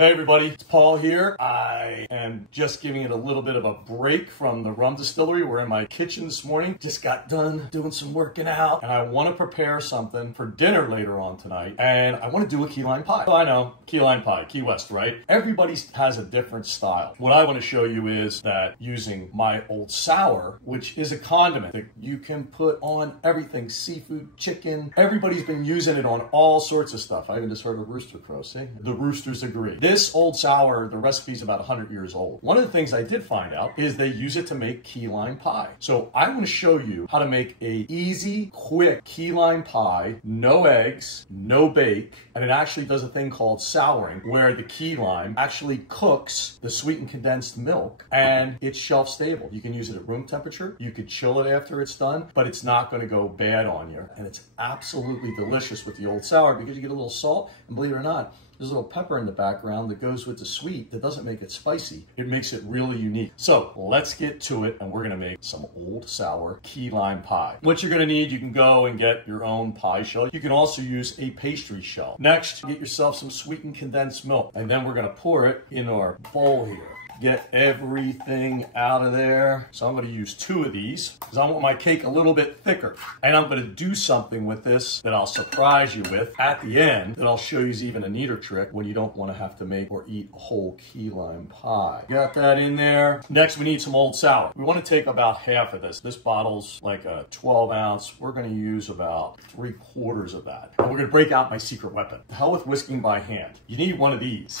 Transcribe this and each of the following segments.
Hey everybody, it's Paul here. I am just giving it a little bit of a break from the rum distillery. We're in my kitchen this morning. Just got done doing some working out and I want to prepare something for dinner later on tonight. And I want to do a key lime pie. Well, I know, key lime pie, Key West, right? Everybody has a different style. What I want to show you is that using my old sour, which is a condiment that you can put on everything, seafood, chicken. Everybody's been using it on all sorts of stuff. I even just heard a rooster crow, see? The roosters agree. This old sour, the recipe's about 100 years old. One of the things I did find out is they use it to make key lime pie. So I want to show you how to make a easy, quick key lime pie, no eggs, no bake, and it actually does a thing called souring, where the key lime actually cooks the sweetened condensed milk and it's shelf stable. You can use it at room temperature. You could chill it after it's done, but it's not going to go bad on you. And it's absolutely delicious with the old sour because you get a little salt, and believe it or not, there's a little pepper in the background that goes with the sweet that doesn't make it spicy. It makes it really unique. So let's get to it, and we're gonna make some old sour key lime pie. What you're gonna need, you can go and get your own pie shell. You can also use a pastry shell. Next, get yourself some sweetened condensed milk, and then we're gonna pour it in our bowl here. Get everything out of there. So I'm gonna use 2 of these because I want my cake a little bit thicker. And I'm gonna do something with this that I'll surprise you with at the end that I'll show you is even a neater trick when you don't wanna have to make or eat a whole key lime pie. Got that in there. Next, we need some old sour. We wanna take about half of this. This bottle's like a 12 ounce. We're gonna use about 3/4 of that. And we're gonna break out my secret weapon. The hell with whisking by hand. You need one of these.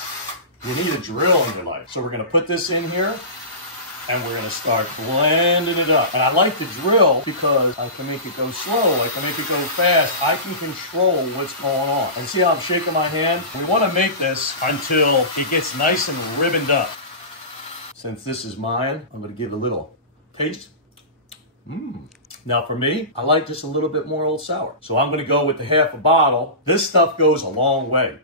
You need a drill in your life. So we're gonna put this in here and we're gonna start blending it up. And I like the drill because I can make it go slow, I can make it go fast. I can control what's going on. And see how I'm shaking my hand? We wanna make this until it gets nice and ribboned up. Since this is mine, I'm gonna give it a little taste. Now for me, I like just a little bit more old sour. So I'm gonna go with the half a bottle. This stuff goes a long way.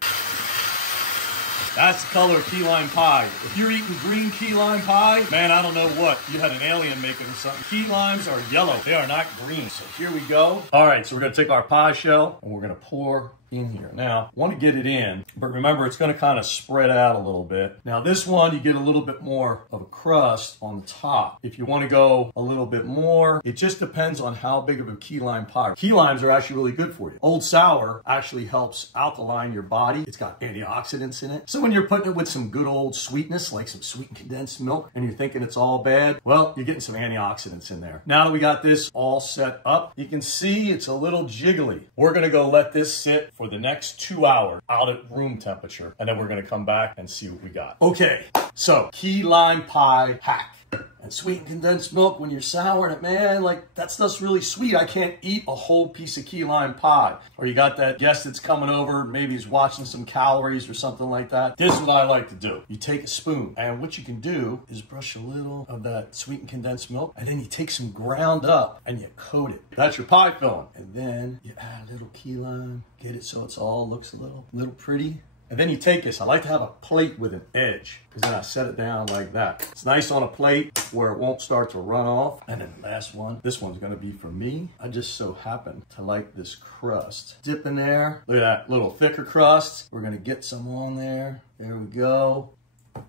That's the color of key lime pie. If you're eating green key lime pie, man, I don't know what. You had an alien make it or something. Key limes are yellow. They are not green. So here we go. All right, so we're gonna take our pie shell and we're gonna pour in here. Now, I want to get it in, but remember it's going to kind of spread out a little bit. Now this one, you get a little bit more of a crust on the top. If you want to go a little bit more, it just depends on how big of a key lime pie. Key limes are actually really good for you. Old sour actually helps alkaline your body. It's got antioxidants in it. So when you're putting it with some good old sweetness, like some sweetened condensed milk, and you're thinking it's all bad, well, you're getting some antioxidants in there. Now that we got this all set up, you can see it's a little jiggly. We're going to go let this sit for the next 2 hours out at room temperature, and then we're going to come back and see what we got. Okay, so key lime pie hack. And sweetened condensed milk, when you're souring it, man, like that stuff's really sweet. I can't eat a whole piece of key lime pie. Or you got that guest that's coming over, maybe he's watching some calories or something like that. This is what I like to do. You take a spoon, and what you can do is brush a little of that sweetened condensed milk, and then you take some ground up and you coat it. That's your pie filling. And then you add a little key lime, get it so it's all looks a little pretty. And then you take this, I like to have a plate with an edge, because then I set it down like that. It's nice on a plate where it won't start to run off. And then the last one, this one's gonna be for me. I just so happen to like this crust. Dip in there, look at that little thicker crust. We're gonna get some on there. There we go.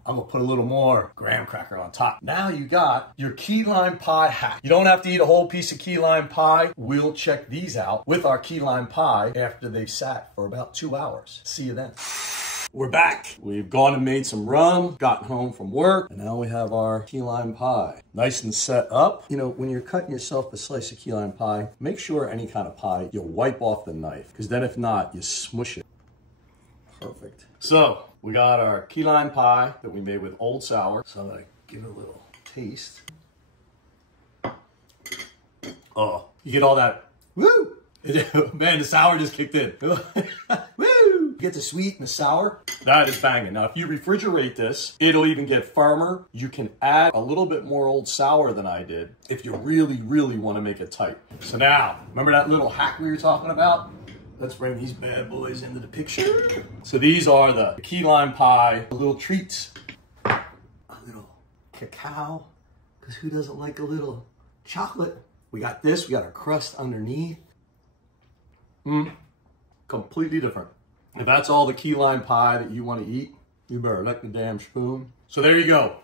I'm gonna put a little more graham cracker on top. Now you got your key lime pie hack. You don't have to eat a whole piece of key lime pie. We'll check these out with our key lime pie after they've sat for about 2 hours. See you then. We're back. We've gone and made some rum, gotten home from work, and now we have our key lime pie. Nice and set up. You know, when you're cutting yourself a slice of key lime pie, make sure any kind of pie, you'll wipe off the knife, because then if not, you smush it. Perfect. So, we got our key lime pie that we made with old sour. So I'm gonna give it a little taste. Oh, you get all that, woo! Man, the sour just kicked in. Woo! You get the sweet and the sour. That is banging. Now, if you refrigerate this, it'll even get firmer. You can add a little bit more old sour than I did if you really, really want to make it tight. So now, remember that little hack we were talking about? Let's bring these bad boys into the picture. So these are the key lime pie little treats. A little cacao, because who doesn't like a little chocolate? We got this, we got our crust underneath. Completely different. If that's all the key lime pie that you want to eat, You better lick the damn spoon. So there you go.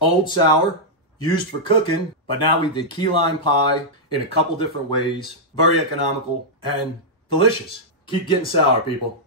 Old sour, used for cooking, but now we did key lime pie in a couple different ways. Very economical and delicious. Keep getting sour, people.